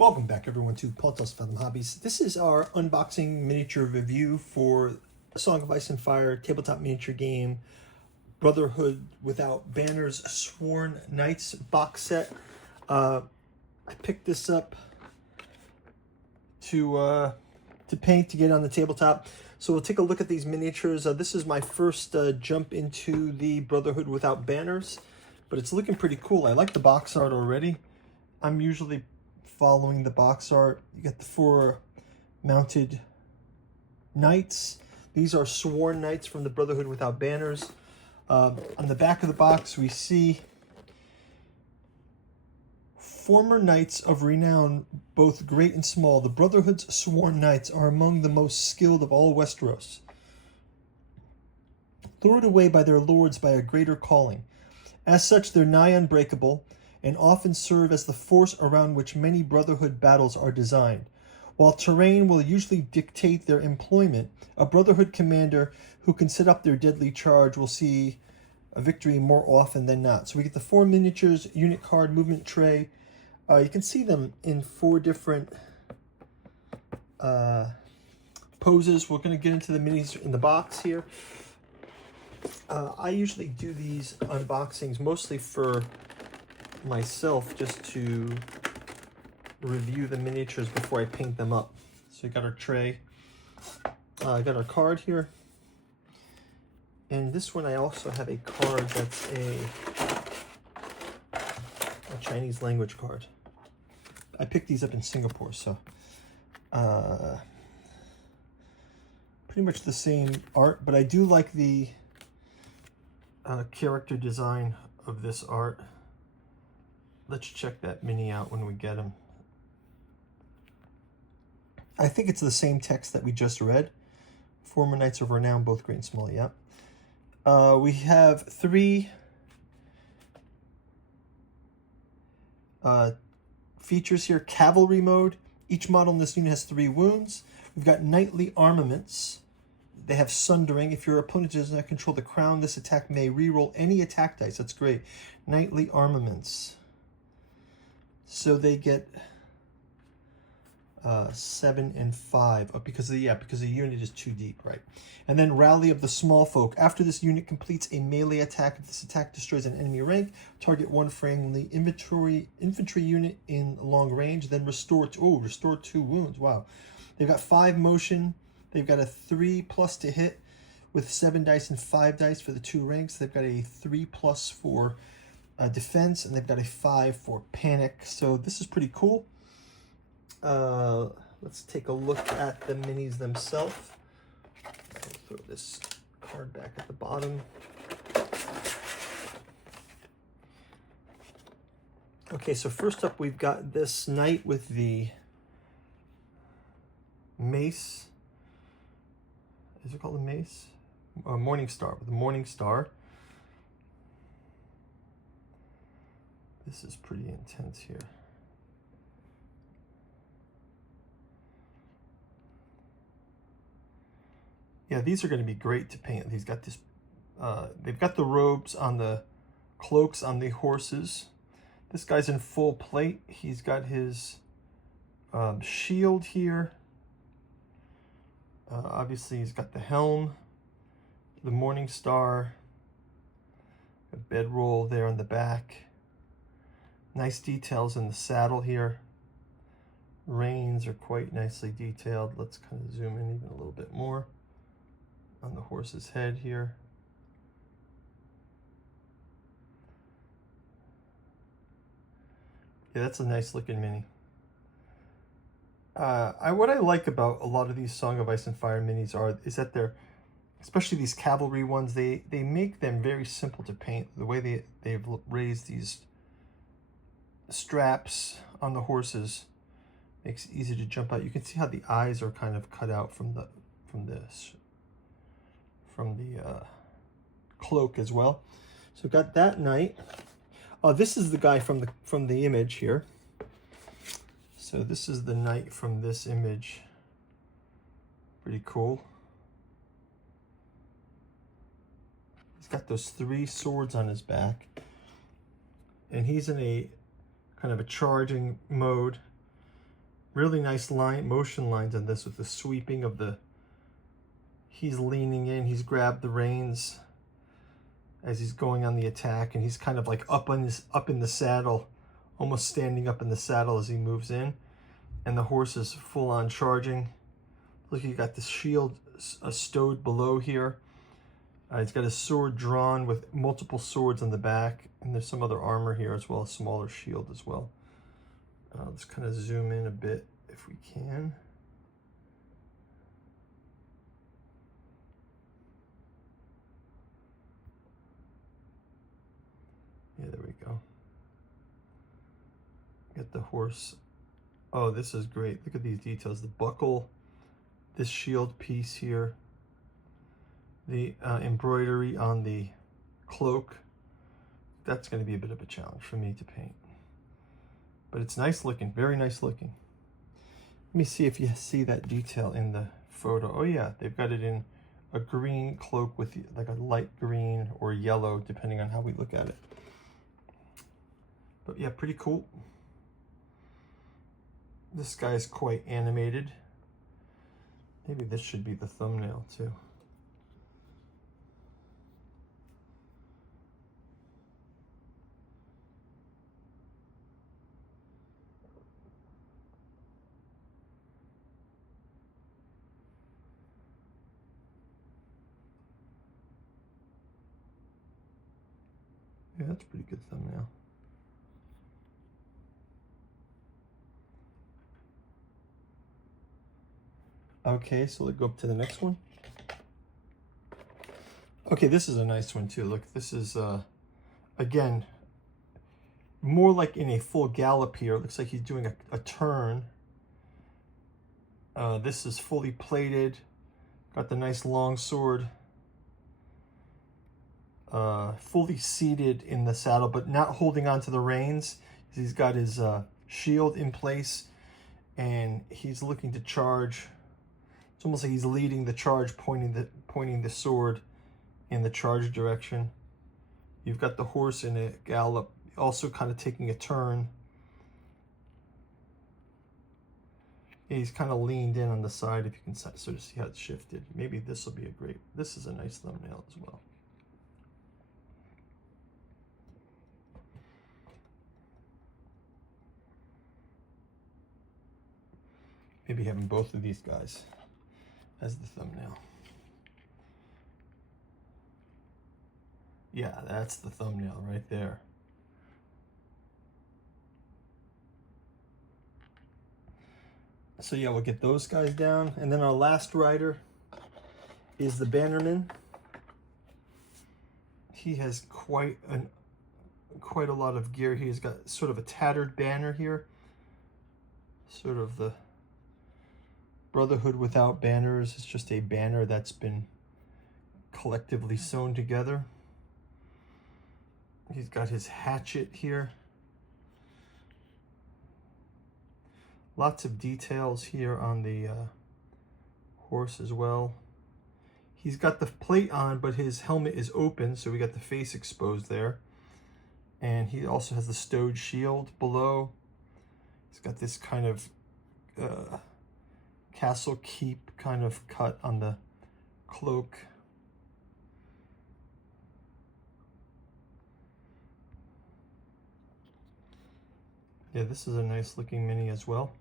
Welcome back everyone to Peltos Fathom Hobbies. This is our unboxing miniature review for A Song of Ice and Fire tabletop miniature game, Brotherhood Without Banners Sworn Knights box set. I picked this up to paint, to get on the tabletop. So we'll take a look at these miniatures. This is my first jump into the Brotherhood Without Banners, but it's looking pretty cool. I like the box art already. I'm usually following the box art. You get the 4 mounted knights. These are sworn knights from the Brotherhood Without Banners. On the back of the box we see former knights of renown, both great and small. The Brotherhood's sworn knights are among the most skilled of all Westeros, lured away by their lords by a greater calling. As such, they're nigh unbreakable, and often serve as the force around which many Brotherhood battles are designed. While terrain will usually dictate their employment, a Brotherhood commander who can set up their deadly charge will see a victory more often than not. So we get the 4 miniatures, unit card, movement tray. You can see them in 4 different poses. We're going to get into the minis in the box here. I usually do these unboxings mostly for myself, just to review the miniatures before I paint them up. So we got our tray, I got our card here, and this one I also have a card that's a Chinese language card. I picked these up in Singapore, so pretty much the same art, but I do like the character design of this art. Let's check that mini out when we get them. I think it's the same text that we just read. Former Knights of Renown, both great and small, yep. We have 3 features here. Cavalry mode. Each model in this unit has 3 wounds. We've got knightly armaments. They have sundering. If your opponent does not control the crown, this attack may reroll any attack dice. That's great. Knightly armaments. So they get 7 and 5 because the unit is too deep, right? And then Rally of the Small Folk. After this unit completes a melee attack, if this attack destroys an enemy rank, target 1 friendly infantry unit in long range, then restore 2 wounds. Wow. They've got 5 motion. They've got a 3+ to hit with 7 dice and 5 dice for the 2 ranks. They've got a 3+ for defense, and they've got a 5 for panic. So this is pretty cool. Let's take a look at the minis themselves. I'll throw this card back at the bottom. Okay, so first up we've got this knight with the mace. Is it called a mace? Morning Star, with the Morning Star. This is pretty intense here. Yeah, these are going to be great to paint. They've got this. They've got the robes on the cloaks on the horses. This guy's in full plate. He's got his shield here. Obviously, he's got the helm, the Morning Star, a bedroll there on the back. Nice details in the saddle here. Reins are quite nicely detailed. Let's kind of zoom in even a little bit more on the horse's head here. Yeah, that's a nice looking mini. What I like about a lot of these Song of Ice and Fire minis is that they're, especially these cavalry ones, they make them very simple to paint. The way they've raised these straps on the horses makes it easy to jump out. You can see how the eyes are kind of cut out from the cloak as well. So we've got that knight. This is the guy from the image here. So this is the knight from this image. Pretty cool. He's got those 3 swords on his back, and he's in a kind of a charging mode. Really nice motion lines on this with the sweeping of the, he's leaning in, he's grabbed the reins as he's going on the attack, and he's kind of like up in the saddle, almost standing up in the saddle as he moves in, and the horse is full on charging. Look, you got the shield stowed below here. He's got his sword drawn with multiple swords on the back, and there's some other armor here as well, a smaller shield as well. Let's kind of zoom in a bit if we can. Yeah, there we go. Get the horse. Oh, this is great. Look at these details. The buckle, this shield piece here, the embroidery on the cloak. That's going to be a bit of a challenge for me to paint. But it's nice looking, very nice looking. Let me see if you see that detail in the photo. Oh yeah, they've got it in a green cloak with like a light green or yellow, depending on how we look at it. But yeah, pretty cool. This guy's quite animated. Maybe this should be the thumbnail too. Yeah, that's a pretty good thumbnail. Okay, so let's go up to the next one. Okay, this is a nice one too. Look, this is, again, more like in a full gallop here. It looks like he's doing a turn. This is fully plated. Got the nice long sword. Fully seated in the saddle, but not holding onto the reins. He's got his shield in place, and he's looking to charge. It's almost like he's leading the charge, pointing the sword in the charge direction. You've got the horse in a gallop, also kind of taking a turn. He's kind of leaned in on the side, if you can sort of see how it's shifted. Maybe this will be a great, this is a nice thumbnail as well. Maybe having both of these guys as the thumbnail. Yeah, that's the thumbnail right there. So yeah, we'll get those guys down. And then our last rider is the bannerman. He has quite a lot of gear. He's got sort of a tattered banner here. Sort of the Brotherhood without banners. It's just a banner that's been collectively sewn together. He's got his hatchet here. Lots of details here on the horse as well. He's got the plate on, but his helmet is open, so we got the face exposed there. And he also has the stowed shield below. He's got this kind of castle keep kind of cut on the cloak. Yeah, this is a nice looking mini as well.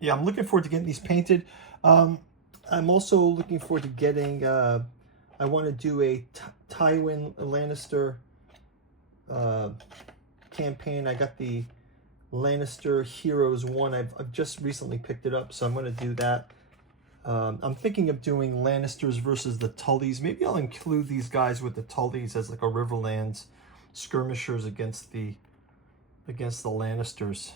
Yeah, I'm looking forward to getting these painted. I'm also looking forward to getting, I want to do a Tywin Lannister campaign. I got the Lannister Heroes 1. I've just recently picked it up, so I'm going to do that. I'm thinking of doing Lannisters versus the Tullys. Maybe I'll include these guys with the Tullys as like a Riverlands skirmishers against the Lannisters.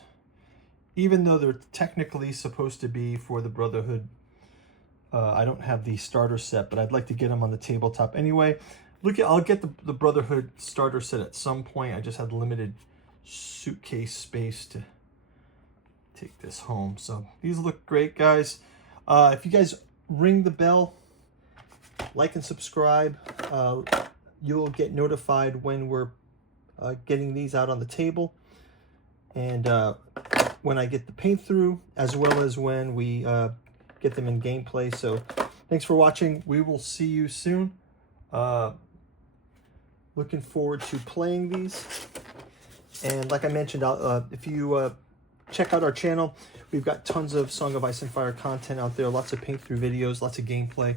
Even though they're technically supposed to be for the Brotherhood, I don't have the starter set, but I'd like to get them on the tabletop anyway. I'll get the Brotherhood starter set at some point. I just had limited suitcase space to take this home. So these look great, guys. If you guys ring the bell, like and subscribe, you'll get notified when we're getting these out on the table. and when I get the paint through, as well as when we get them in gameplay. So thanks for watching. We will see you soon. Looking forward to playing these. And like I mentioned, if you check out our channel, we've got tons of Song of Ice and Fire content out there, lots of paint through videos, lots of gameplay.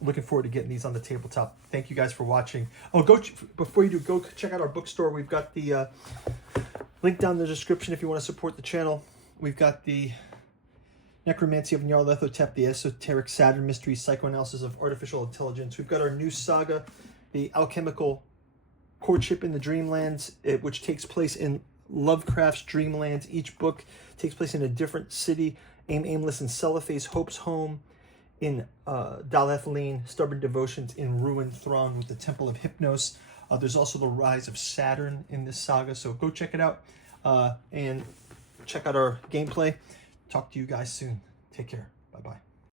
Looking forward to getting these on the tabletop. Thank you guys for watching. Oh, before you do, go check out our bookstore. We've got the link down in the description if you want to support the channel. We've got the Necromancy of Nyarlathotep, the Esoteric Saturn Mysteries, Psychoanalysis of Artificial Intelligence. We've got our new saga, the Alchemical Courtship in the Dreamlands, which takes place in Lovecraft's Dreamlands. Each book takes place in a different city. Aimless and Celiphace, Hope's Home in Dalethaline, Stubborn Devotions in Ruin, Thrawn with the Temple of Hypnos. There's also the Rise of Saturn in this saga, so go check it out and check out our gameplay. Talk to you guys soon. Take care. Bye-bye.